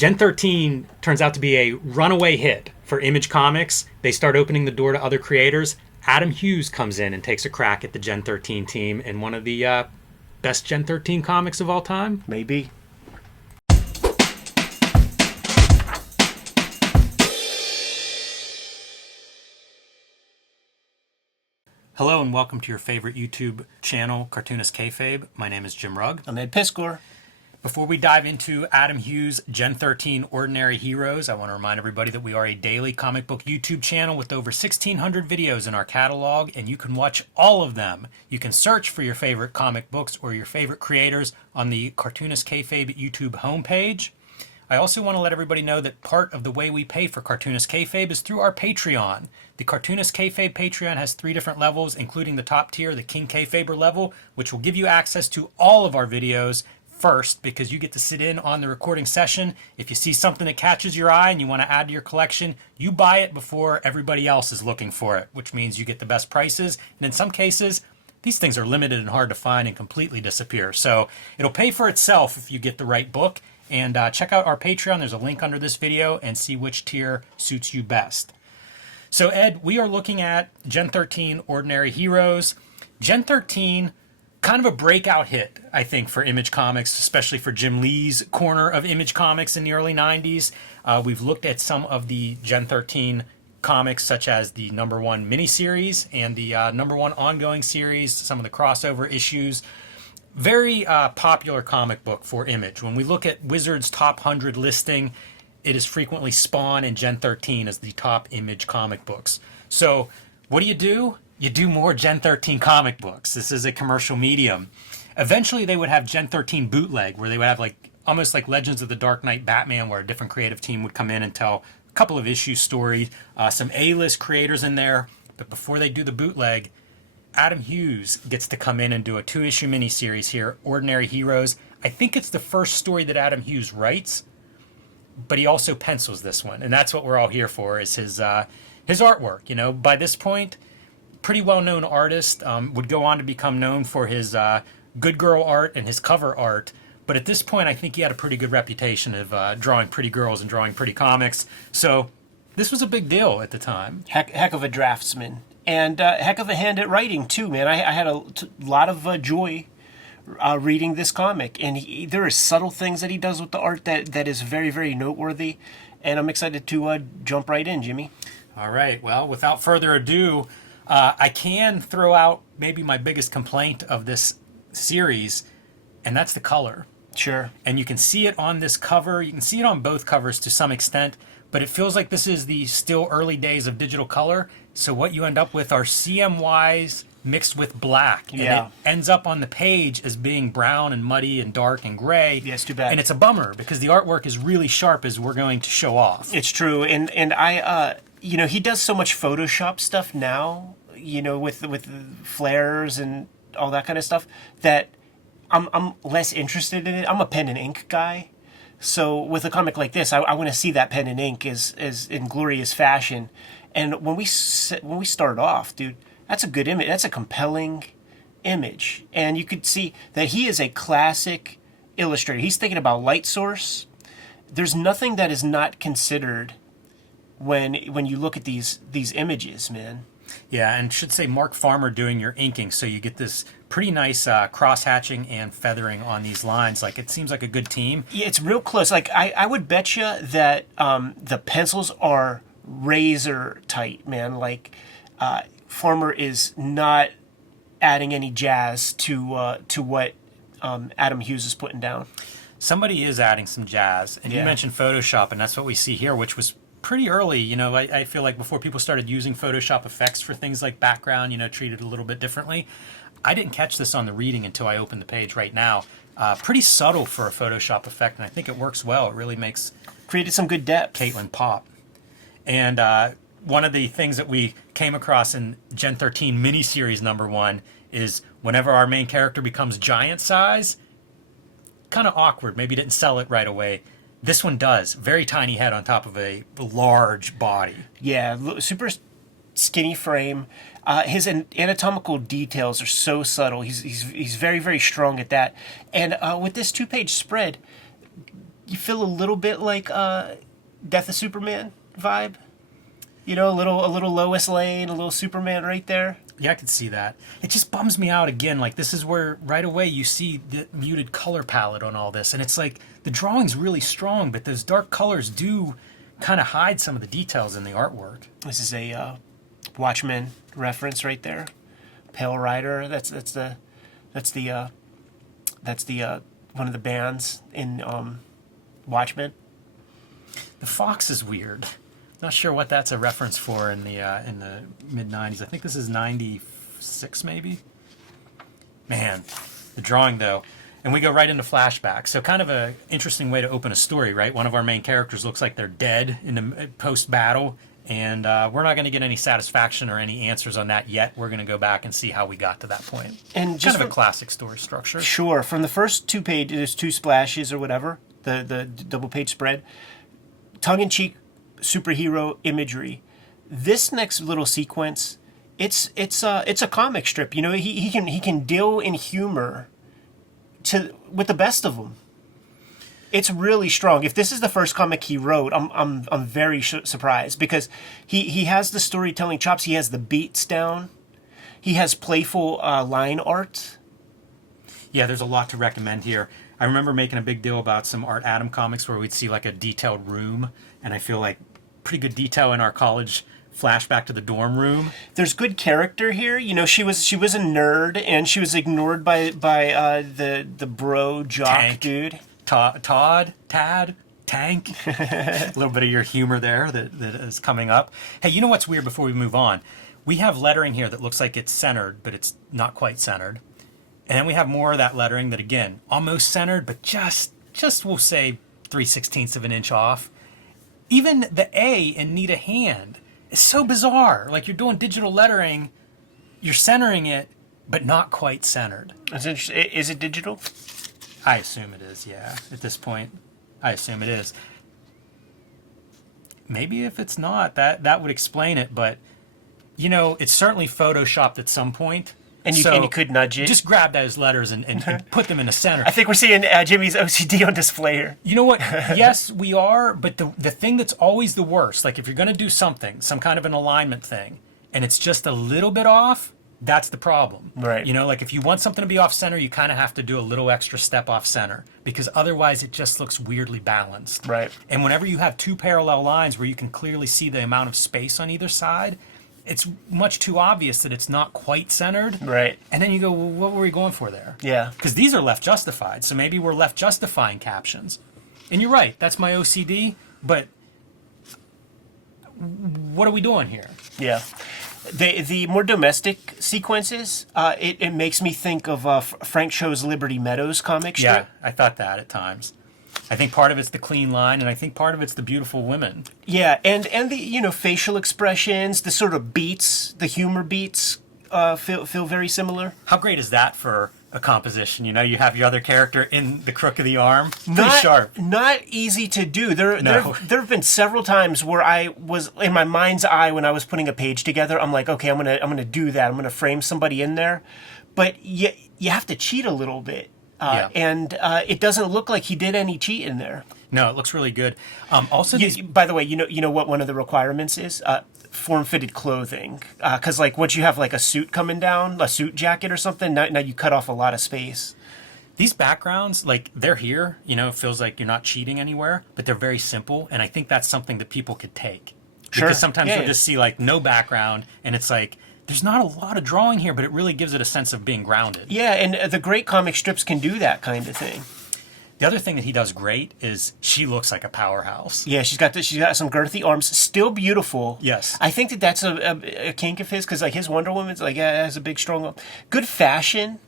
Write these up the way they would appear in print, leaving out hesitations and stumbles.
Gen 13 turns out to be a runaway hit for Image Comics. They start opening the door to other creators. Adam Hughes comes in and takes a crack at the Gen 13 team in one of the best Gen 13 comics of all time. Maybe. Hello and welcome to your favorite YouTube channel, Cartoonist Kayfabe. My name is Jim Rugg. I'm Ed Piskor. Before we dive into Adam Hughes' Gen 13 Ordinary Heroes, I want to remind everybody that we are a daily comic book YouTube channel with over 1,600 videos in our catalog, and you can watch all of them. You can search for your favorite comic books or your favorite creators on the Cartoonist Kayfabe YouTube homepage. I also want to let everybody know that part of the way we pay for Cartoonist Kayfabe is through our Patreon. The Cartoonist Kayfabe Patreon has 3 different levels, including the top tier, the King Kayfaber level, which will give you access to all of our videos first, because you get to sit in on the recording session. If you see something that catches your eye and you want to add to your collection, you buy it before everybody else is looking for it, which means you get the best prices. And in some cases, these things are limited and hard to find and completely disappear. So it'll pay for itself if you get the right book. And check out our Patreon. There's a link under this video and see which tier suits you best. So Ed, we are looking at Gen 13 Ordinary Heroes. Gen 13, kind of a breakout hit, I think, for Image Comics, especially for Jim Lee's corner of Image Comics in the early 90s. We've looked at some of the Gen 13 comics, such as the #1 miniseries and the #1 ongoing series, some of the crossover issues. Very popular comic book for Image. When we look at Wizard's top 100 listing, it is frequently Spawn and Gen 13 as the top Image comic books. So what do? You do more Gen 13 comic books. This is a commercial medium. Eventually they would have Gen 13 bootleg, where they would have like almost like Legends of the Dark Knight Batman, where a different creative team would come in and tell a couple of issue stories, some A-list creators in there. But before they do the bootleg, Adam Hughes gets to come in and do a 2-issue miniseries here, Ordinary Heroes. I think it's the first story that Adam Hughes writes, but he also pencils this one, and that's what we're all here for, is his artwork. You know, by this point, pretty well-known artist, would go on to become known for his good girl art and his cover art. But at this point, I think he had a pretty good reputation of drawing pretty girls and drawing pretty comics. So this was a big deal at the time. Heck of a draftsman. And heck of a hand at writing, too, man. I had a lot of joy reading this comic. And there are subtle things that he does with the art that is very, very noteworthy. And I'm excited to jump right in, Jimmy. All right. Well, without further ado, I can throw out maybe my biggest complaint of this series, and that's the color. Sure. And you can see it on this cover. You can see it on both covers to some extent, but it feels like this is the still early days of digital color. So what you end up with are CMYs mixed with black. And it ends up on the page as being brown and muddy and dark and gray. Yeah, it's too bad. And it's a bummer because the artwork is really sharp, as we're going to show off. It's true. And I, you know, he does so much Photoshop stuff now, you know, with flares and all that kind of stuff, that I'm less interested in it. I'm a pen and ink guy. So with a comic like this, I want to see that pen and ink is in glorious fashion. And when we start off, dude, that's a good image. That's a compelling image. And you could see that he is a classic illustrator. He's thinking about light source. There's nothing that is not considered when you look at these images, man. Yeah, and should say Mark Farmer doing your inking, so you get this pretty nice cross-hatching and feathering on these lines. Like, it seems like a good team. Yeah, it's real close. Like, I would bet you that the pencils are razor tight, man. Like, Farmer is not adding any jazz to what Adam Hughes is putting down. Somebody is adding some jazz, and you mentioned Photoshop, and that's what we see here, which was pretty early. You know, I feel like before people started using Photoshop effects for things like background, you know, treated a little bit differently. I didn't catch this on the reading until I opened the page right now. Pretty subtle for a Photoshop effect, and I think it works well. It really makes created some good depth. Caitlin pop. And one of the things that we came across in Gen 13 miniseries #1 is whenever our main character becomes giant size, kind of awkward. Maybe didn't sell it right away. This one does. Very tiny head on top of a large body. Yeah, super skinny frame. His anatomical details are so subtle. He's very, very strong at that. And with this 2-page spread, you feel a little bit like Death of Superman vibe. You know, a little Lois Lane, a little Superman right there. Yeah, I could see that. It just bums me out again. Like, this is where right away you see the muted color palette on all this. And it's like the drawing's really strong, but those dark colors do kind of hide some of the details in the artwork. This is a Watchmen reference right there. Pale Rider. That's the one of the bands in Watchmen. The fox is weird. Not sure what that's a reference for in the mid '90s. I think this is '96 maybe. Man, the drawing though, and we go right into flashbacks. So kind of a interesting way to open a story, right? One of our main characters looks like they're dead in the post battle, and we're not going to get any satisfaction or any answers on that yet. We're going to go back and see how we got to that point. And just kind of a classic story structure. Sure, from the first 2 pages, there's 2 splashes or whatever, the double page spread, tongue in cheek. Superhero imagery. This next little sequence, it's a comic strip. You know, he can deal in humor with the best of them. It's really strong. If this is the first comic he wrote, I'm very surprised because he has the storytelling chops. He has the beats down. He has playful line art. Yeah, there's a lot to recommend here. I remember making a big deal about some Art Adam comics where we'd see like a detailed room, and I feel like pretty good detail in our college flashback to the dorm room. There's good character here. You know, she was a nerd, and she was ignored by the bro jock Tank. dude. Tad, Tank. A little bit of your humor there that is coming up. Hey, you know what's weird before we move on? We have lettering here that looks like it's centered, but it's not quite centered. And then we have more of that lettering that, again, almost centered, but just we'll say 3/16 of an inch off. Even the A in Need a Hand is so bizarre. Like, you're doing digital lettering, you're centering it, but not quite centered. That's interesting. Is it digital? I assume it is, yeah. At this point, I assume it is. Maybe if it's not, that would explain it, but, you know, it's certainly photoshopped at some point. And you could nudge it. Just grab those letters and put them in the center. I think we're seeing Jimmy's OCD on display here. You know what? Yes, we are. But the thing that's always the worst, like if you're going to do something, some kind of an alignment thing, and it's just a little bit off, that's the problem. Right. You know, like if you want something to be off center, you kind of have to do a little extra step off center because otherwise it just looks weirdly balanced. Right. And whenever you have 2 parallel lines where you can clearly see the amount of space on either side, it's much too obvious that it's not quite centered. Right. And then you go, well, what were we going for there? Yeah. Because these are left justified, so maybe we're left justifying captions. And you're right, that's my OCD, but what are we doing here? Yeah. The more domestic sequences, it makes me think of Frank Cho's Liberty Meadows comic strip. Yeah, I thought that at times. I think part of it's the clean line, and I think part of it's the beautiful women. Yeah, and the facial expressions, the sort of beats, the humor beats, feel very similar. How great is that for a composition? You know, you have your other character in the crook of the arm. Pretty sharp. Not easy to do. There have been several times where I was in my mind's eye when I was putting a page together. I'm like, okay, I'm gonna do that. I'm gonna frame somebody in there, but you have to cheat a little bit. And it doesn't look like he did any cheating there. No, it looks really good. Also, by the way, you know what one of the requirements is? Form-fitted clothing. Because like once you have like a suit coming down, a suit jacket or something, now you cut off a lot of space. These backgrounds, like they're here, you know, it feels like you're not cheating anywhere, but they're very simple, and I think that's something that people could take. Sure. Because sometimes you'll just see like no background, and it's like, there's not a lot of drawing here, but it really gives it a sense of being grounded. Yeah, and the great comic strips can do that kind of thing. The other thing that he does great is she looks like a powerhouse. Yeah, she's got some girthy arms, still beautiful. Yes. I think that's a kink of his, because like his Wonder Woman's like has a big strong arm. Good fashion.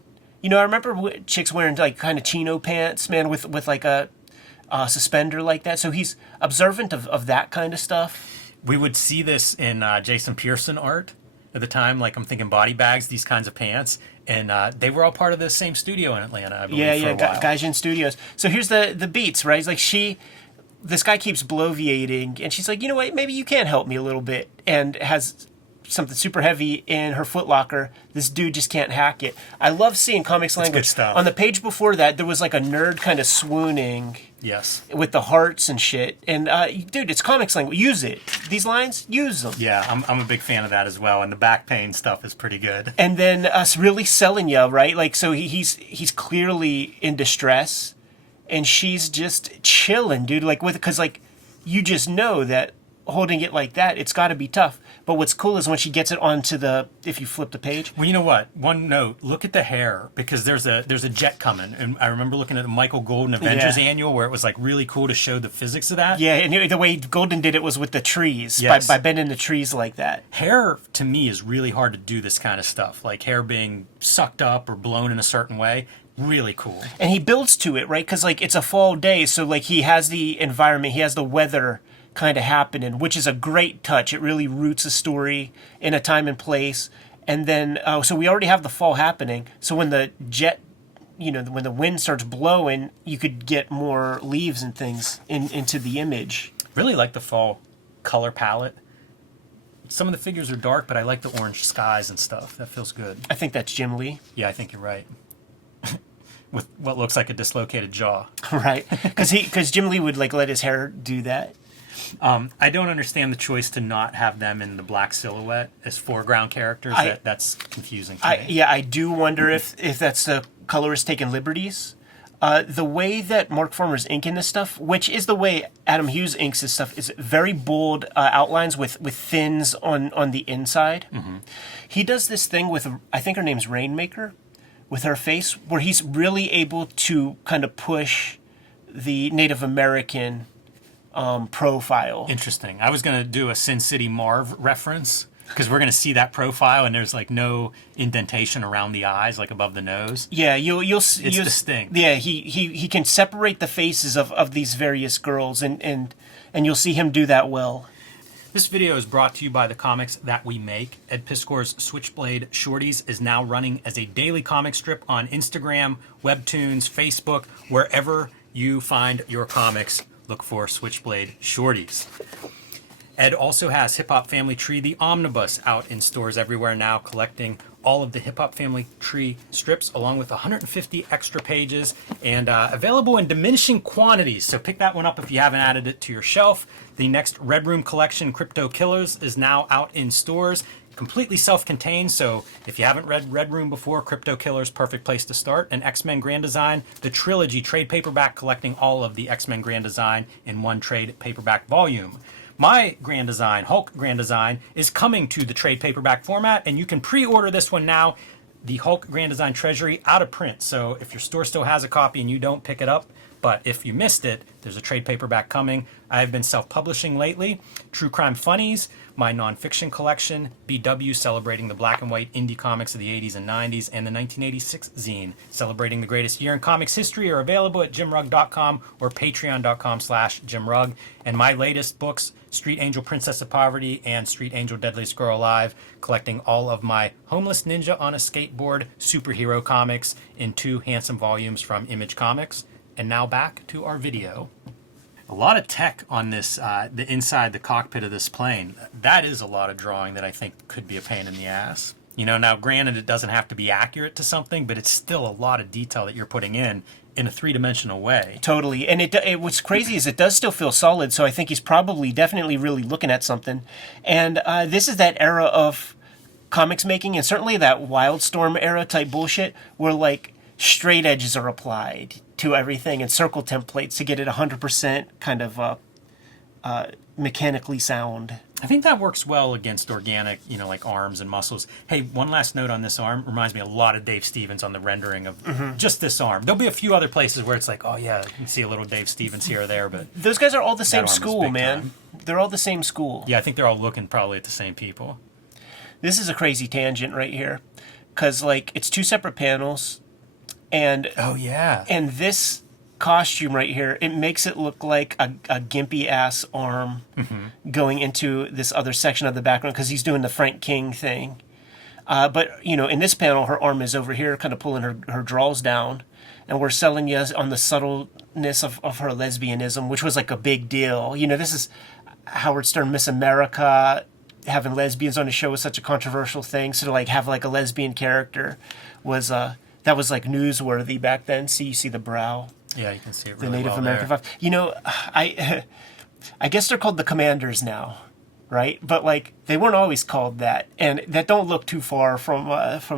You know, I remember chicks wearing like kind of chino pants, man, with like a suspender like that. So he's observant of that kind of stuff. We would see this in Jason Pearson art at the time, like I'm thinking Body Bags, these kinds of pants, and they were all part of the same studio in Atlanta, I believe, for a while. Gaijin Studios. So here's the beats, right? It's like this guy keeps bloviating, and she's like, you know what, maybe you can help me a little bit, and has something super heavy in her footlocker. This dude just can't hack it. I love seeing comics language. good stuff. On the page before that, there was like a nerd kind of swooning. Yes. With the hearts and shit. And, dude, it's comics language. Use it. These lines, use them. Yeah, I'm a big fan of that as well. And the back pain stuff is pretty good. And then us really selling you, right? Like, so he's clearly in distress. And she's just chilling, dude. Like, because, like, you just know that holding it like that, it's got to be tough. But what's cool is when she gets it onto if you flip the page. Well, you know what? One note: look at the hair, because there's a jet coming, and I remember looking at the Michael Golden Avengers annual where it was like really cool to show the physics of that. Yeah, and the way Golden did it was with the trees, Yes. by bending the trees like that. Hair to me is really hard to do this kind of stuff, like hair being sucked up or blown in a certain way. Really cool. And he builds to it, right? Because like it's a fall day, so like he has the environment, he has the weather kind of happening, which is a great touch. It really roots a story in a time and place. And then, so we already have the fall happening. So when the jet, when the wind starts blowing, you could get more leaves and things into the image. Really like the fall color palette. Some of the figures are dark, but I like the orange skies and stuff. That feels good. I think that's Jim Lee. Yeah, I think you're right. With what looks like a dislocated jaw. Right. Because Jim Lee would like let his hair do that. I don't understand the choice to not have them in the black silhouette as foreground characters. That's confusing to me. Yeah, I do wonder if that's the colorist taking liberties. The way that Mark Farmer's inking this stuff, which is the way Adam Hughes inks this stuff, is very bold outlines with thins on the inside. Mm-hmm. He does this thing with, I think her name's Rainmaker, with her face, where he's really able to kind of push the Native American profile. Interesting. I was going to do a Sin City Marv reference, because we're going to see that profile and there's like no indentation around the eyes, like above the nose. Yeah, you'll see. It's distinct. Yeah, he can separate the faces of these various girls, and you'll see him do that well. This video is brought to you by the comics that we make. Ed Piskor's Switchblade Shorties is now running as a daily comic strip on Instagram, Webtoons, Facebook, wherever you find your comics. Look for Switchblade Shorties. Ed also has Hip Hop Family Tree, the Omnibus, out in stores everywhere now, collecting all of the Hip Hop Family Tree strips, along with 150 extra pages, and available in diminishing quantities. So pick that one up if you haven't added it to your shelf. The next Red Room collection, Crypto Killers, is now out in stores. Completely self-contained, so if you haven't read Red Room before, Crypto Killers, perfect place to start. And X-Men Grand Design, the trilogy trade paperback, collecting all of the X-Men Grand Design in one trade paperback volume. My Grand Design, Hulk Grand Design, is coming to the trade paperback format, and you can pre-order this one now. The Hulk Grand Design Treasury, out of print, so if your store still has a copy and you don't, pick it up. But if you missed it, there's a trade paperback coming. I've been self-publishing lately. True Crime Funnies, my nonfiction collection, BW, celebrating the black and white indie comics of the 80s and 90s, and the 1986 zine, celebrating the greatest year in comics history, are available at jimrugg.com or patreon.com/jimrugg. And my latest books, Street Angel Princess of Poverty and Street Angel Deadliest Girl Alive, collecting all of my Homeless Ninja on a Skateboard superhero comics in 2 handsome volumes from Image Comics. And now back to our video. A lot of tech on this, the inside the cockpit of this plane. That is a lot of drawing that I think could be a pain in the ass. Now granted it doesn't have to be accurate to something, but it's still a lot of detail that you're putting in a three-dimensional way. Totally. And what's crazy is it does still feel solid, so I think he's probably definitely really looking at something. And this is that era of comics making, and certainly that Wildstorm era type bullshit, where like straight edges are applied to everything and circle templates to get it 100% kind of mechanically sound. I think that works well against organic, like arms and muscles. Hey, one last note on this arm. Reminds me a lot of Dave Stevens on the rendering of just this arm. There'll be a few other places where it's like, oh yeah, you can see a little Dave Stevens here or there, but those guys are all the same school, man. Time. They're all the same school. Yeah, I think they're all looking probably at the same people. This is a crazy tangent right here, because like it's 2 separate panels, and oh yeah, and this costume right here, it makes it look like a gimpy ass arm going into this other section of the background because he's doing the Frank King thing. But in this panel, her arm is over here, kind of pulling her draws down, and we're selling you on the subtleness of her lesbianism, which was like a big deal. This is Howard Stern Miss America having lesbians on the show was such a controversial thing. So to like have like a lesbian character was that was like newsworthy back then. See, you see the brow. Yeah, you can see it The really Native well American there. five. You know, I guess they're called the Commanders now, right? But like they weren't always called that, and that don't look too far from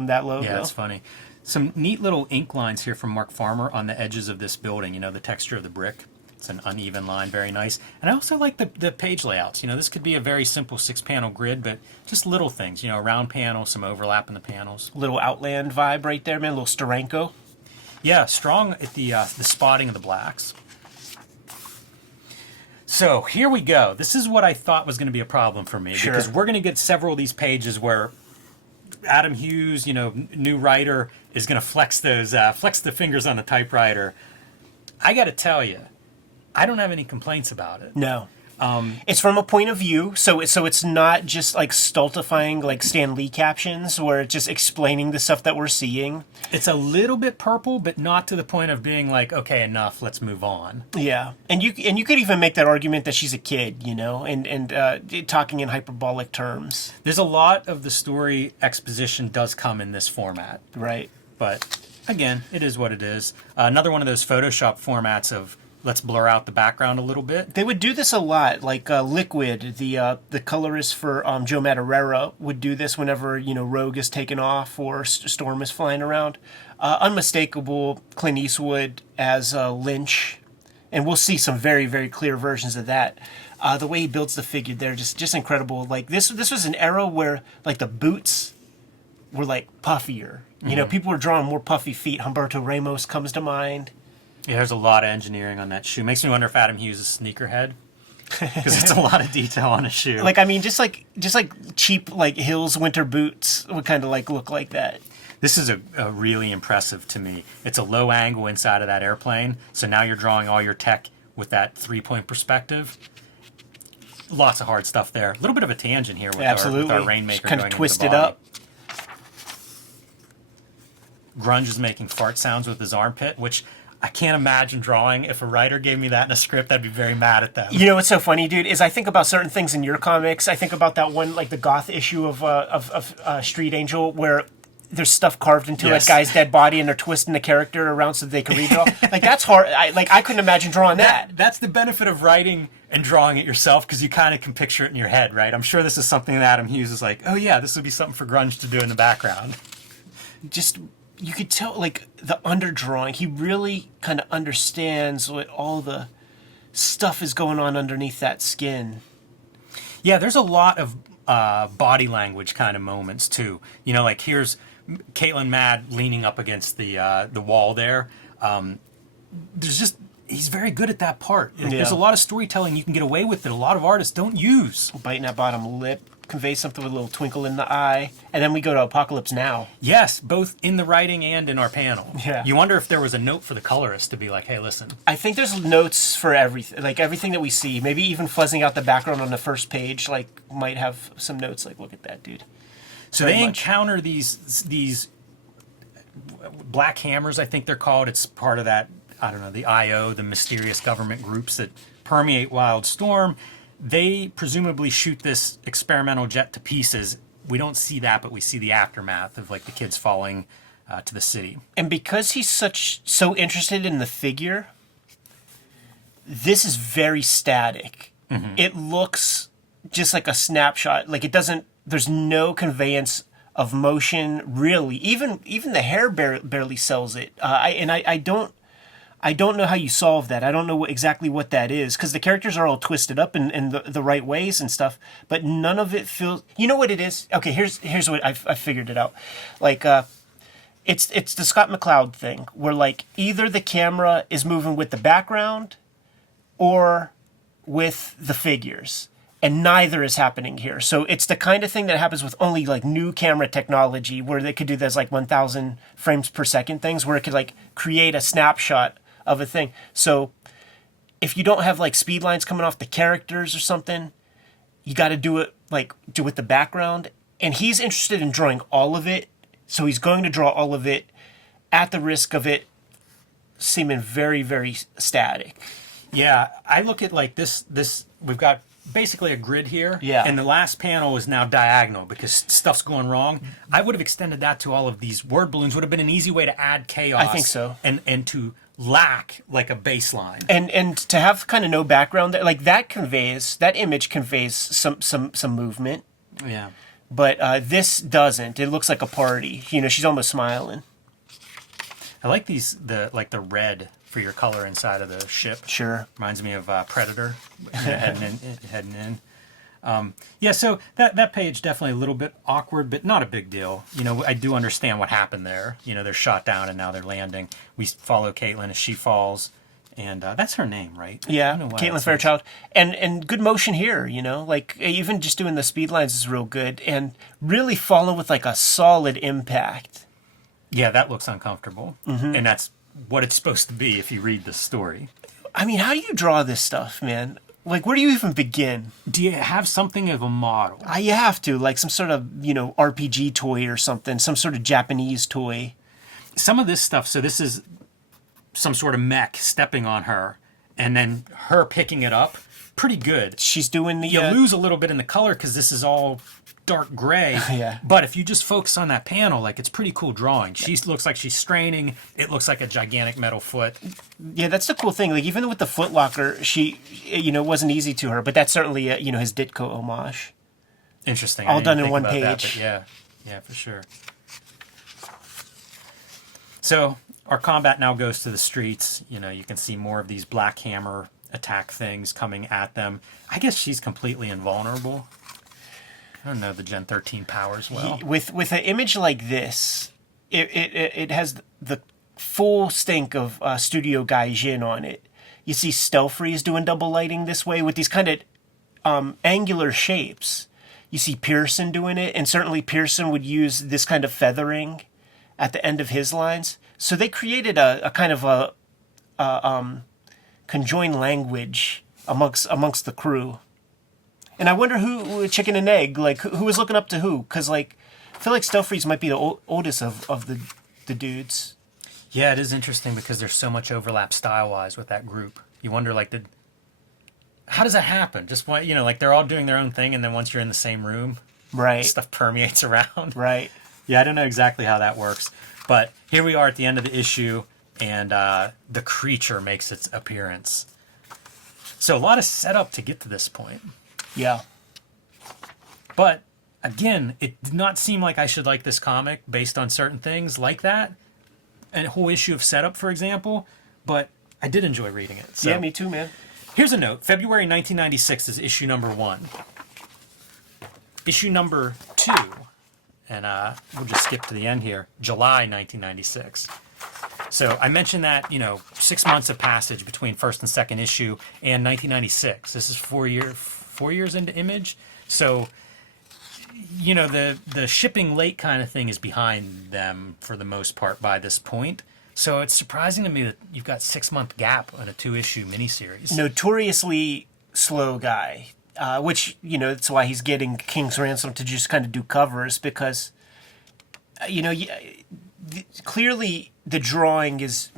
that logo. Yeah, it's funny. Some neat little ink lines here from Mark Farmer on the edges of this building. You know, the texture of the brick. It's an uneven line, very nice. And I also like the page layouts. You know, this could be a very simple 6-panel grid, but just little things. You know, a round panel, some overlap in the panels. Little Outland vibe right there, man. A little Steranko. Yeah, strong at the spotting of the blacks. So here we go. This is what I thought was going to be a problem for me, because we're going to get several of these pages where Adam Hughes, you know, new writer, is going to flex the fingers on the typewriter. I got to tell you, I don't have any complaints about it. No. It's from a point of view, so it's not just like stultifying like Stan Lee captions where it's just explaining the stuff that we're seeing. It's a little bit purple, but not to the point of being like, okay, enough, let's move on. Yeah, and you could even make that argument that she's a kid, you know, and talking in hyperbolic terms. There's a lot of the story exposition does come in this format, Right. but again, it is what it is. Another one of those Photoshop formats of let's blur out the background a little bit. They would do this a lot, like Liquid, the colorist for Joe Madureira, would do this whenever, you know, Rogue is taken off or Storm is flying around. Unmistakable Clint Eastwood as Lynch, and we'll see some very, very clear versions of that. The way he builds the figure there, just incredible. Like this was an era where like the boots were like puffier. You know, people were drawing more puffy feet. Humberto Ramos comes to mind. Yeah, there's a lot of engineering on that shoe. Makes me wonder if Adam Hughes is sneakerhead, because it's a lot of detail on a shoe. Like, I mean, just like cheap like Hills winter boots would kind of like look like that. This is a really impressive to me. It's a low angle inside of that airplane, so now you're drawing all your tech with that 3-point perspective. Lots of hard stuff there. A little bit of a tangent here with our Rainmaker kind going of twisted into the body. up. Grunge is making fart sounds with his armpit, which I can't imagine drawing. If a writer gave me that in a script, I'd be very mad at them. You know what's so funny, dude, is I think about certain things in your comics. I think about that one, like the goth issue of Street Angel, where there's stuff carved into a guy's dead body and they're twisting the character around so they can read it all. Like, that's hard. I couldn't imagine drawing that. That's the benefit of writing and drawing it yourself, because you kind of can picture it in your head, right? I'm sure this is something that Adam Hughes is like, oh yeah, this would be something for Grunge to do in the background. Just, you could tell, like, the underdrawing. He really kind of understands what all the stuff is going on underneath that skin. Yeah, there's a lot of body language kind of moments too. You know, like here's Caitlin Mad leaning up against the wall there. There's just, he's very good at that part. Yeah. There's a lot of storytelling you can get away with that a lot of artists don't use. Biting that bottom lip conveys something with a little twinkle in the eye. And then we go to Apocalypse Now. Yes, both in the writing and in our panel. Yeah. You wonder if there was a note for the colorist to be like, hey, listen. I think there's notes for everything, like everything that we see. Maybe even fuzzing out the background on the first page, like, might have some notes. Like, look at that, dude. So they encounter these black hammers, I think they're called. It's part of that, I don't know, the IO, the mysterious government groups that permeate Wildstorm. They presumably shoot this experimental jet to pieces. We don't see that, but we see the aftermath of like the kids falling to the city. And because he's so interested in the figure, this is very static. Mm-hmm. It looks just like a snapshot. Like, it doesn't, there's no conveyance of motion, really. Even the hair barely sells it. I don't know how you solve that. I don't know exactly what that is, because the characters are all twisted up in the right ways and stuff, but none of it feels... You know what it is? Okay, here's what I figured it out. Like, it's the Scott McCloud thing, where like either the camera is moving with the background or with the figures, and neither is happening here. So it's the kind of thing that happens with only like new camera technology, where they could do those like 1,000 frames per second things, where it could like create a snapshot of a thing. So if you don't have like speed lines coming off the characters or something, you got to do it with the background. And he's interested in drawing all of it, so he's going to draw all of it at the risk of it seeming very, very static. Yeah, I look at like this we've got basically a grid here. Yeah. And the last panel is now diagonal because stuff's going wrong. I would have extended that to all of these word balloons. Would have been an easy way to add chaos. I think so. And to lack like a baseline. And to have kind of no background there, like that image conveys some movement. Yeah. But this doesn't. It looks like a party. You know, she's almost smiling. I like the red for your color inside of the ship. Sure. Reminds me of Predator heading in. Yeah, so that page definitely a little bit awkward, but not a big deal. You know, I do understand what happened there. You know, they're shot down and now they're landing. We follow Caitlin as she falls, and that's her name, right? Yeah, Caitlin Fairchild. And good motion here, you know? Like, even just doing the speed lines is real good, and really follow with, like, a solid impact. Yeah, that looks uncomfortable. Mm-hmm. And that's what it's supposed to be if you read the story. I mean, how do you draw this stuff, man? Like, where do you even begin? Do you have something of a model? You have to, like some sort of, you know, RPG toy or something, some sort of Japanese toy. Some of this stuff, so this is some sort of mech stepping on her, and then her picking it up, pretty good. She's doing the... You lose a little bit in the color because this is all dark gray. Yeah. But if you just focus on that panel, like, it's pretty cool drawing. She looks like she's straining. It looks like a gigantic metal foot. Yeah, that's the cool thing. Like, even with the foot locker, she, you know, wasn't easy to her, but that's certainly, you know, his Ditko homage. Interesting. All done in think one about that, page. but yeah, for sure. So our combat now goes to the streets. You know, you can see more of these Black Hammer attack things coming at them. I guess she's completely invulnerable. I don't know the Gen 13 powers well. With an image like this, it has the full stink of Studio Gaijin on it. You see Stelfreeze doing double lighting this way with these kind of angular shapes. You see Pearson doing it, and certainly Pearson would use this kind of feathering at the end of his lines. So they created a kind of a conjoined language amongst the crew. And I wonder who, chicken and egg, like, who was looking up to who? Because, like, I feel like Stelfreeze might be the oldest of the dudes. Yeah, it is interesting because there's so much overlap style-wise with that group. You wonder, like, how does that happen? Just, you know, like, they're all doing their own thing, and then once you're in the same room, right, stuff permeates around. Right. Yeah, I don't know exactly how that works. But here we are at the end of the issue, and the creature makes its appearance. So a lot of setup to get to this point. Yeah. But, again, it did not seem like I should like this comic based on certain things like that. A whole issue of setup, for example. But I did enjoy reading it. So. Yeah, me too, man. Here's a note. February 1996 is issue number 1. Issue number 2, and we'll just skip to the end here, July 1996. So I mentioned that, you know, 6 months of passage between first and second issue and 1996. This is 4 years into Image. So, you know, the shipping late kind of thing is behind them for the most part by this point. So it's surprising to me that you've got 6 month gap on a 2-issue miniseries. Notoriously slow guy, which, you know, that's why he's getting King's Ransom to just kind of do covers because, you know, clearly the drawing is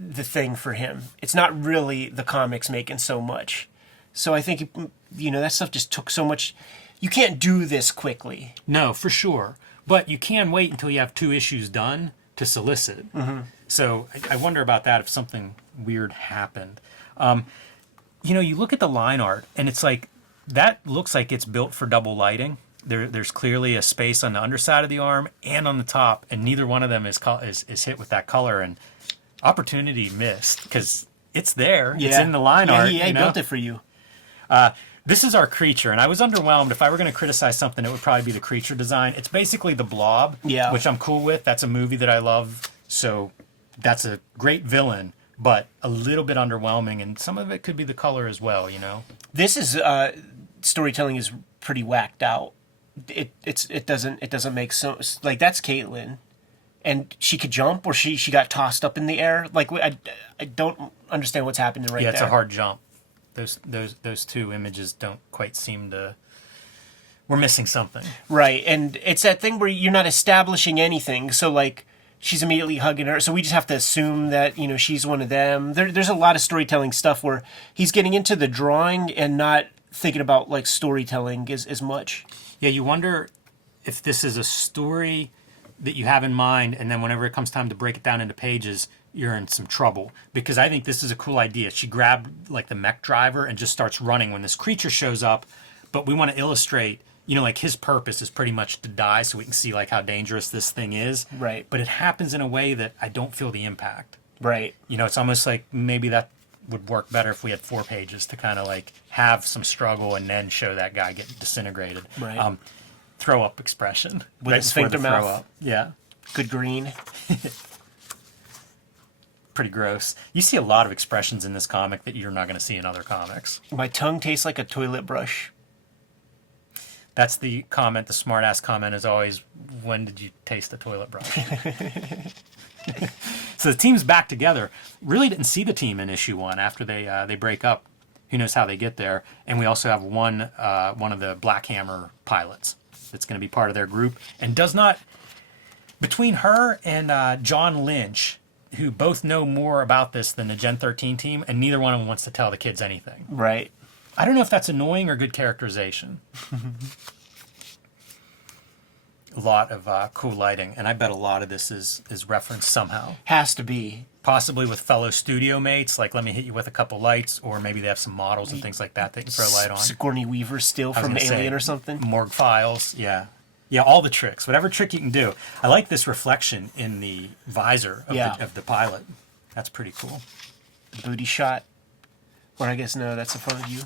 the thing for him. It's not really the comics making so much. So I think, you know, that stuff just took so much. You can't do this quickly. No, for sure. But you can wait until you have 2 issues done to solicit. Mm-hmm. So I wonder about that if something weird happened. You know, you look at the line art, and it's like, that looks like it's built for double lighting. There's clearly a space on the underside of the arm and on the top, and neither one of them is hit with that color. And opportunity missed, because it's there. Yeah. It's in the line art. Yeah, he built it for you. This is our creature, and I was underwhelmed. If I were going to criticize something, it would probably be the creature design. It's basically the Blob, which I'm cool with. That's a movie that I love, so that's a great villain, but a little bit underwhelming, and some of it could be the color as well, you know? This is, storytelling is pretty whacked out. It doesn't make sense. Like, that's Caitlin, and she could jump, or she got tossed up in the air. Like, I don't understand what's happening right there. Yeah, it's a hard jump. Those 2 images don't quite seem to... We're missing something. Right, and it's that thing where you're not establishing anything. So, like, she's immediately hugging her. So we just have to assume that, you know, she's one of them. There's a lot of storytelling stuff where he's getting into the drawing and not thinking about like storytelling as much. Yeah, you wonder if this is a story that you have in mind, and then whenever it comes time to break it down into pages, you're in some trouble. Because I think this is a cool idea. She grabbed like the mech driver and just starts running when this creature shows up, but we want to illustrate, you know, like his purpose is pretty much to die so we can see like how dangerous this thing is. Right. But it happens in a way that I don't feel the impact. Right. You know, it's almost like maybe that would work better if we had 4 pages to kind of like have some struggle and then show that guy get disintegrated. Right. Throw up expression. With a sphincter mouth. Throw up. Yeah. Good green. Pretty gross. You see a lot of expressions in this comic that you're not going to see in other comics. My tongue tastes like a toilet brush. That's the comment, the smart-ass comment is always, when did you taste the toilet brush? So the team's back together. Really didn't see the team in issue 1 after they break up. Who knows how they get there. And we also have one of the Black Hammer pilots that's going to be part of their group. And does not... Between her and John Lynch, who both know more about this than the Gen 13 team, and neither one of them wants to tell the kids anything. Right. I don't know if that's annoying or good characterization. A lot of cool lighting, and I bet a lot of this is referenced somehow. Has to be. Possibly with fellow studio mates, like let me hit you with a couple lights, or maybe they have some models and things like that they can throw light on. Sigourney Weaver still from Alien or something. Morgue Files, yeah. Yeah, all the tricks, whatever trick you can do. I like this reflection in the visor of the pilot. That's pretty cool. The booty shot. Or I guess, no, that's in front of you.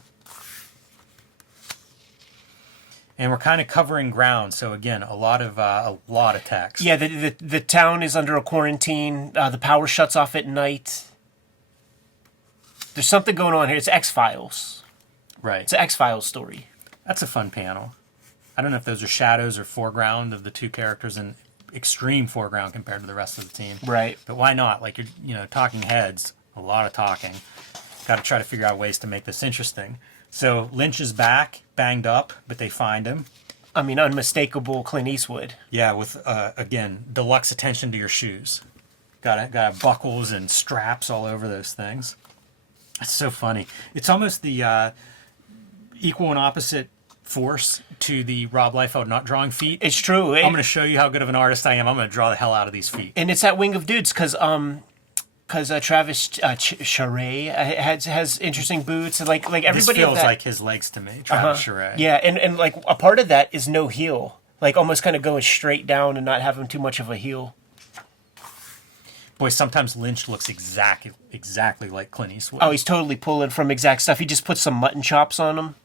And we're kind of covering ground, so again, a lot of text. Yeah, the town is under a quarantine. The power shuts off at night. There's something going on here. It's X-Files. Right. It's an X-Files story. That's a fun panel. I don't know if those are shadows or foreground of the two characters in extreme foreground compared to the rest of the team. Right. But why not? Like, you're talking heads, a lot of talking. Got to try to figure out ways to make this interesting. So Lynch is back, banged up, but they find him. I mean, unmistakable Clint Eastwood. Yeah, with, again, deluxe attention to your shoes. Got buckles and straps all over those things. It's so funny. It's almost the equal and opposite force to the Rob Liefeld not drawing feet. It's true. I'm going to show you how good of an artist I am. I'm going to draw the hell out of these feet. And it's that Wing of Dudes, because Travis Charest has interesting boots, and like everybody. This feels like his legs to me, Travis Charest. Yeah, and like a part of that is no heel, like almost kind of going straight down and not having too much of a heel. Boy, sometimes Lynch looks exactly like Clint Eastwood. Oh, he's totally pulling from exact stuff. He just puts some mutton chops on them.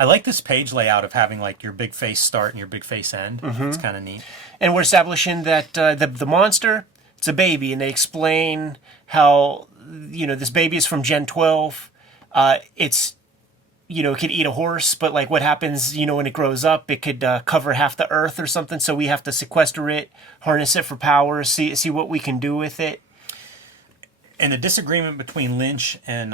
I like this page layout of having like your big face start and your big face end. It's kind of neat. And we're establishing that the monster, it's a baby, and they explain how, this baby is from Gen 12. It's, it could eat a horse, but like what happens, when it grows up, it could cover half the earth or something. So we have to sequester it, harness it for power, see what we can do with it. And the disagreement between Lynch and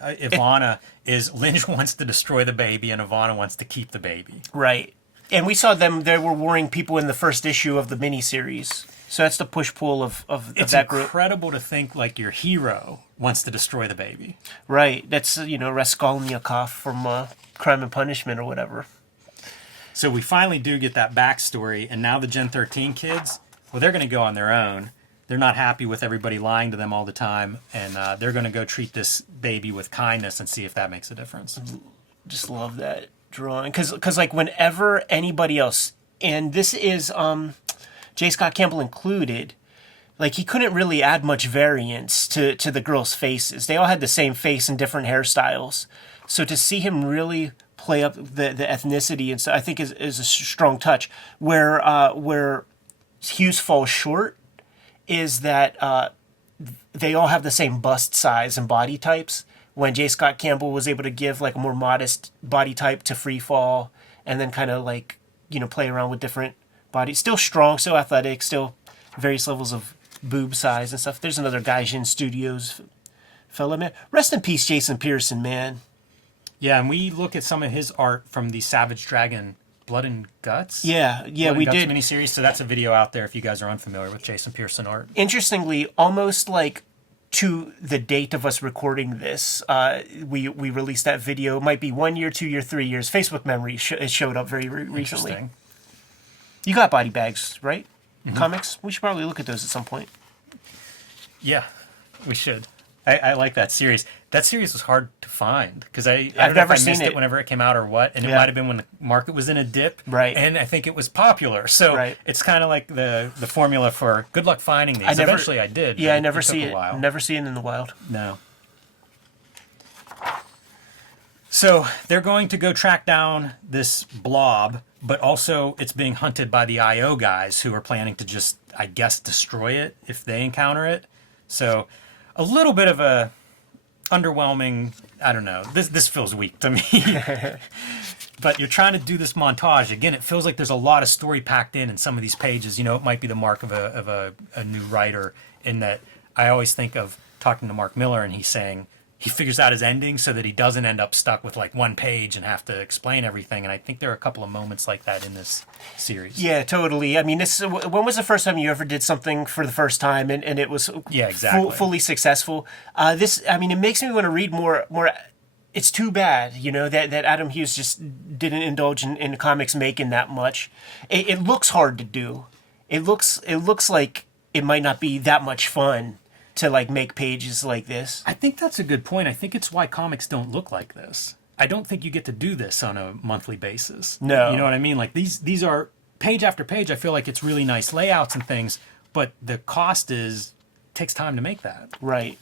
Ivana is Lynch wants to destroy the baby and Ivana wants to keep the baby. Right. And we saw they were warring people in the first issue of the miniseries. So that's the push-pull of that group. It's incredible to think like your hero wants to destroy the baby. Right. That's, Raskolnikov from Crime and Punishment or whatever. So we finally do get that backstory, and now the Gen 13 kids, well, they're going to go on their own. They're not happy with everybody lying to them all the time, and they're going to go treat this baby with kindness and see if that makes a difference. Just love that drawing. Because like, whenever anybody else, and this is J. Scott Campbell included, like, he couldn't really add much variance to the girls' faces. They all had the same face and different hairstyles. So to see him really play up the ethnicity and stuff, I think is a strong touch. Where Hughes falls short is that they all have the same bust size and body types, when J. Scott Campbell was able to give like a more modest body type to Freefall, and then kind of like, play around with different bodies. Still strong, still athletic, still various levels of boob size and stuff. There's another Gaijin Studios fella, man. Rest in peace, Jason Pearson, man. Yeah, and we look at some of his art from the Savage Dragon Blood and Guts? Yeah, we did. Miniseries, so that's a video out there if you guys are unfamiliar with Jason Pearson art. Interestingly, almost like to the date of us recording this, we released that video. It might be 1 year, 2 year, 3 years. Facebook memory it showed up very recently. Interesting. You got body bags, right? Comics. We should probably look at those at some point. Yeah, we should. I like that series. That series was hard to find because I don't know never if I missed seen it whenever it came out or what, and it Yeah. might have been when the market was in a dip, Right. And I think it was popular, so Right. it's kind of like the formula for good luck finding these. Eventually, I did. Yeah, but I never it took see a it. while. Never see it in the wild. No. So they're going to go track down this blob, but also it's being hunted by the IO guys who are planning to just, I guess, destroy it if they encounter it. So a little bit of a underwhelming, I don't know, this feels weak to me. But you're trying to do this montage. Again, it feels like there's a lot of story packed in some of these pages. You know, it might be the mark of a new writer in that I always think of talking to Mark Miller and he's saying he figures out his ending so that he doesn't end up stuck with like one page and have to explain everything. And I think there are a couple of moments like that in this series. Yeah, totally. I mean, when was the first time you ever did something for the first time and it was fully successful? It makes me want to read more. It's too bad, that Adam Hughes just didn't indulge in comics making that much. It looks hard to do. It looks like it might not be that much fun to like make pages like this. I think that's a good point. I think it's why comics don't look like this. I don't think you get to do this on a monthly basis. No. You know what I mean? Like these are page after page. I feel like it's really nice layouts and things, but the cost takes time to make that. Right.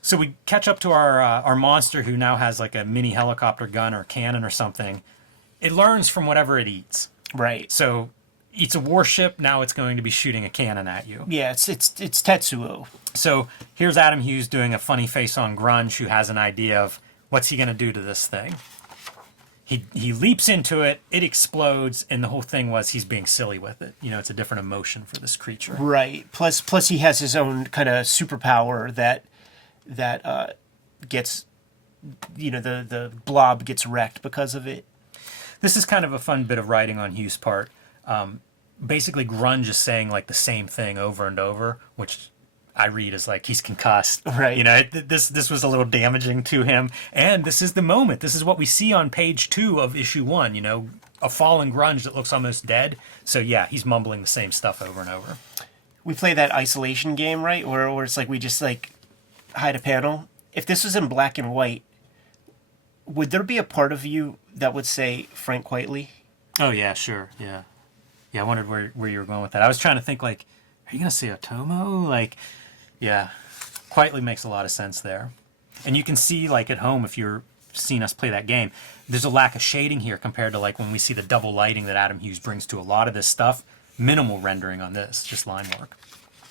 So we catch up to our monster who now has like a mini helicopter gun or cannon or something. It learns from whatever it eats. Right. So eats a warship, now it's going to be shooting a cannon at you. Yeah, it's Tetsuo. So here's Adam Hughes doing a funny face on Grunge, who has an idea of what's he going to do to this thing. He leaps into it, it explodes, and the whole thing was he's being silly with it. It's a different emotion for this creature. Right. Plus he has his own kind of superpower that gets, the blob gets wrecked because of it. This is kind of a fun bit of writing on Hughes' part. Basically, Grunge is saying like the same thing over and over, which I read as like he's concussed. Right. This was a little damaging to him, and this is the moment. This is what we see on page 2 of issue 1. A fallen Grunge that looks almost dead. So yeah, he's mumbling the same stuff over and over. We play that isolation game, right? Where it's like we just like hide a panel. If this was in black and white, would there be a part of you that would say Frank Quitely? Oh yeah, sure, yeah. Yeah, I wondered where you were going with that. I was trying to think, like, are you going to say Otomo? Like, yeah, Quietly makes a lot of sense there. And you can see, like, at home, if you're seeing us play that game, there's a lack of shading here compared to, like, when we see the double lighting that Adam Hughes brings to a lot of this stuff. Minimal rendering on this, just line work.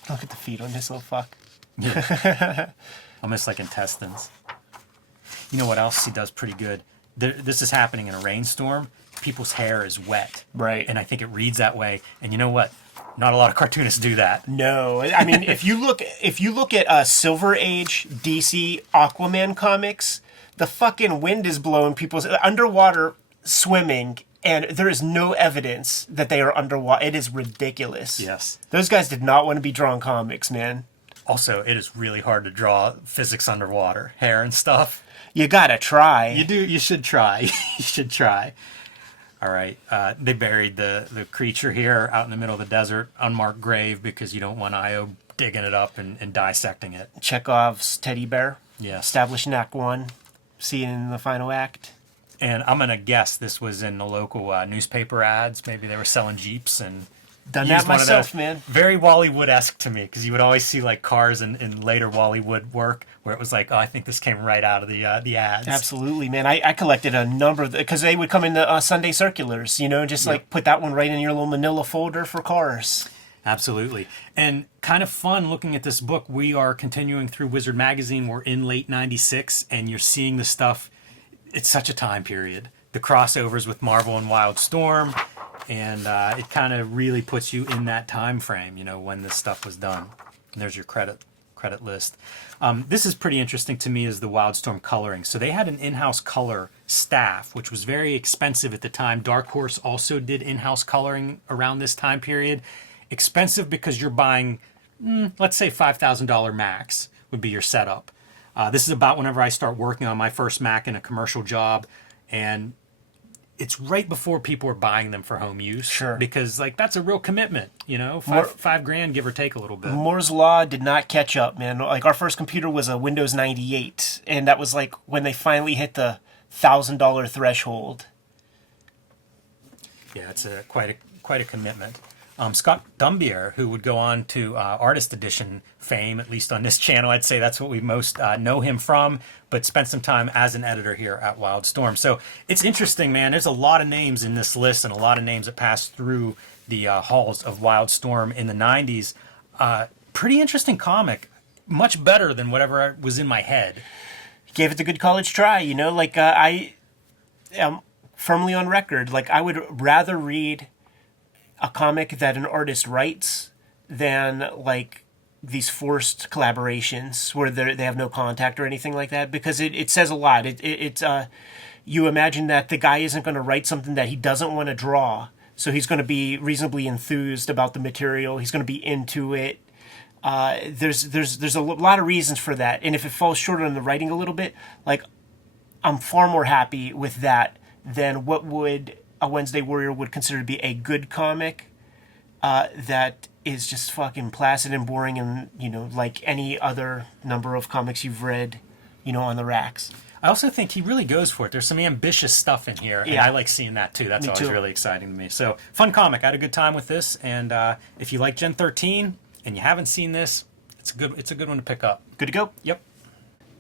Look at the feet on this little fuck. Almost like intestines. You know what else he does pretty good? This is happening in a rainstorm. People's hair is wet. Right. And I think it reads that way. And you know what? Not a lot of cartoonists do that. No. I mean, if you look at Silver Age DC Aquaman comics, the fucking wind is blowing people's underwater swimming, and there is no evidence that they are underwater. It is ridiculous. Yes. Those guys did not want to be drawing comics, man. Also, it is really hard to draw physics underwater, hair and stuff. You gotta try. You do. You should try. You should try. All right. They buried the creature here out in the middle of the desert, unmarked grave, because you don't want Io digging it up and dissecting it. Chekhov's teddy bear. Yes. Established in Act 1. See it in the final act. And I'm going to guess this was in the local newspaper ads. Maybe they were selling Jeeps and... Done that myself, man. Very Wally Wood-esque to me, because you would always see like cars in later Wally Wood work where it was like, oh, I think this came right out of the ads. Absolutely, man. I collected a number of because they would come in the Sunday circulars, just like put that one right in your little manila folder for cars. Absolutely. And kind of fun looking at this book. We are continuing through Wizard Magazine. We're in late 96, and you're seeing the stuff. It's such a time period. The crossovers with Marvel and Wildstorm. And it kind of really puts you in that time frame, when this stuff was done. And there's your credit list. This is pretty interesting to me, is the Wildstorm coloring. So they had an in-house color staff, which was very expensive at the time. Dark Horse also did in-house coloring around this time period. Expensive because you're buying, let's say $5,000 max, would be your setup. This is about whenever I start working on my first Mac in a commercial job, and it's right before people are buying them for home use. Sure. Because like that's a real commitment, you know, five grand, give or take a little bit. Moore's Law did not catch up, man. Like our first computer was a Windows 98, and that was like when they finally hit the $1,000 threshold. Yeah, it's quite a commitment. Scott Dumbier, who would go on to Artist Edition fame, at least on this channel, I'd say that's what we most know him from, but spent some time as an editor here at Wildstorm. So it's interesting, man. There's a lot of names in this list and a lot of names that passed through the halls of Wildstorm in the 90s. Pretty interesting comic. Much better than whatever was in my head. Gave it the good college try, you know? Like, I am firmly on record. Like, I would rather read a comic that an artist writes than like these forced collaborations where they have no contact or anything like that, because it says a lot. It's you imagine that the guy isn't going to write something that he doesn't want to draw, so he's going to be reasonably enthused about the material. He's going to be into it. There's a lot of reasons for that, and if it falls short on the writing a little bit, like I'm far more happy with that than what would a Wednesday Warrior would consider to be a good comic that is just fucking placid and boring and, you know, like any other number of comics you've read, you know, on the racks. I also think he really goes for it. There's some ambitious stuff in here, and Yeah. I like seeing that too. That's Me always too. really exciting to me. So, fun comic. I had a good time with this, and if you like Gen 13 and you haven't seen this, it's a good one to pick up. Good to go? Yep.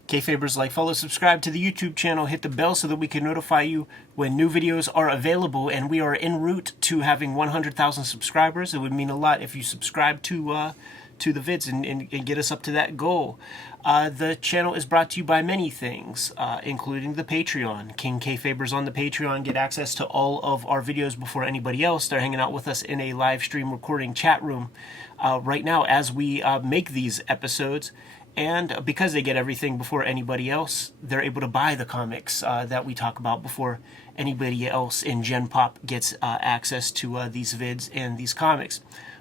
Kayfabers, like, follow, subscribe to the YouTube channel, hit the bell so that we can notify you when new videos are available, and we are en route to having 100,000 subscribers. It would mean a lot if you subscribe to the vids and get us up to that goal. The channel is brought to you by many things, including the Patreon. King Kayfabers on the Patreon get access to all of our videos before anybody else. They're hanging out with us in a live stream recording chat room right now as we make these episodes. And because they get everything before anybody else, they're able to buy the comics that we talk about before anybody else in Gen Pop gets access to these vids and these comics.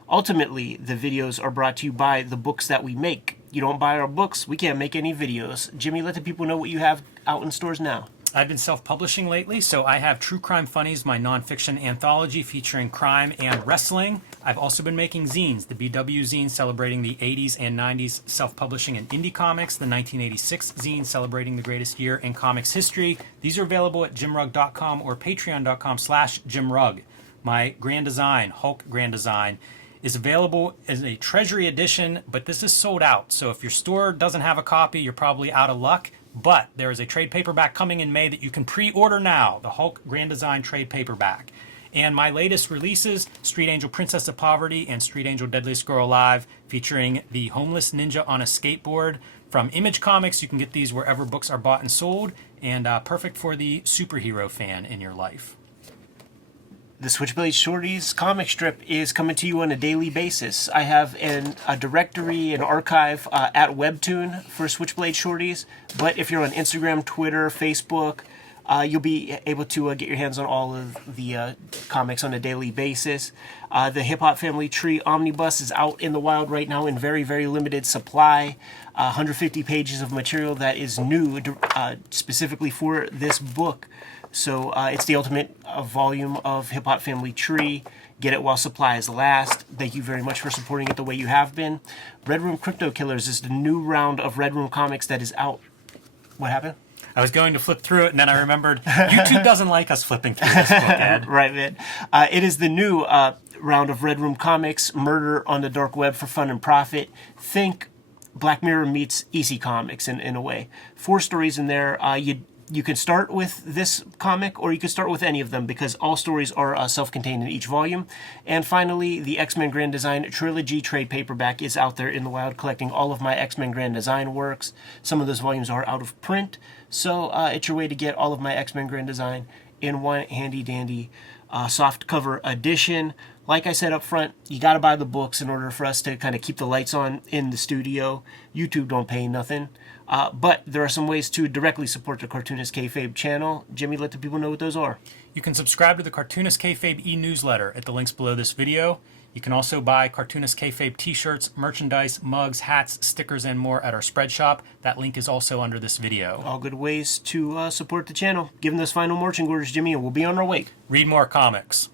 Ultimately, the videos are brought to you by the books that we make. You don't buy our books, we can't make any videos. Jimmy, let the people know what you have out in stores now. I've been self-publishing lately, so I have True Crime Funnies, my nonfiction anthology featuring crime and wrestling. I've also been making zines, the BW zine celebrating the 80s and 90s self-publishing and indie comics, the 1986 zine celebrating the greatest year in comics history. These are available at jimrugg.com or patreon.com/jimrugg. My Grand Design, Hulk Grand Design, is available as a Treasury edition, but this is sold out. So if your store doesn't have a copy, you're probably out of luck. But there is a trade paperback coming in May that you can pre-order now, the Hulk Grand Design trade paperback. And my latest releases, Street Angel Princess of Poverty and Street Angel Deadliest Girl Alive, featuring the homeless ninja on a skateboard. From Image Comics, you can get these wherever books are bought and sold, and perfect for the superhero fan in your life. The Switchblade Shorties comic strip is coming to you on a daily basis. I have a directory, an archive at Webtoon for Switchblade Shorties, but if you're on Instagram, Twitter, Facebook, you'll be able to get your hands on all of the comics on a daily basis. The Hip Hop Family Tree Omnibus is out in the wild right now in very, very limited supply. 150 pages of material that is new specifically for this book. So it's the ultimate volume of Hip Hop Family Tree. Get it while supplies last. Thank you very much for supporting it the way you have been. Red Room Crypto Killers is the new round of Red Room comics that is out. What happened? I was going to flip through it, and then I remembered YouTube doesn't like us flipping through this book, Ed. Right, man. It is the new round of Red Room comics, Murder on the Dark Web for Fun and Profit. Think Black Mirror meets EC Comics in a way. 4 stories in there. You can start with this comic, or you can start with any of them, because all stories are self-contained in each volume. And finally, the X-Men Grand Design Trilogy trade paperback is out there in the wild, collecting all of my X-Men Grand Design works. Some of those volumes are out of print, so it's your way to get all of my X-Men Grand Design in one handy-dandy soft cover edition. Like I said up front, you got to buy the books in order for us to kind of keep the lights on in the studio. YouTube don't pay nothing. But there are some ways to directly support the Cartoonist Kayfabe channel. Jimmy, let the people know what those are. You can subscribe to the Cartoonist Kayfabe e-newsletter at the links below this video. You can also buy Cartoonist Kayfabe t-shirts, merchandise, mugs, hats, stickers, and more at our spread shop. That link is also under this video. All good ways to support the channel. Give them those final marching orders, Jimmy, and we'll be on our way. Read more comics.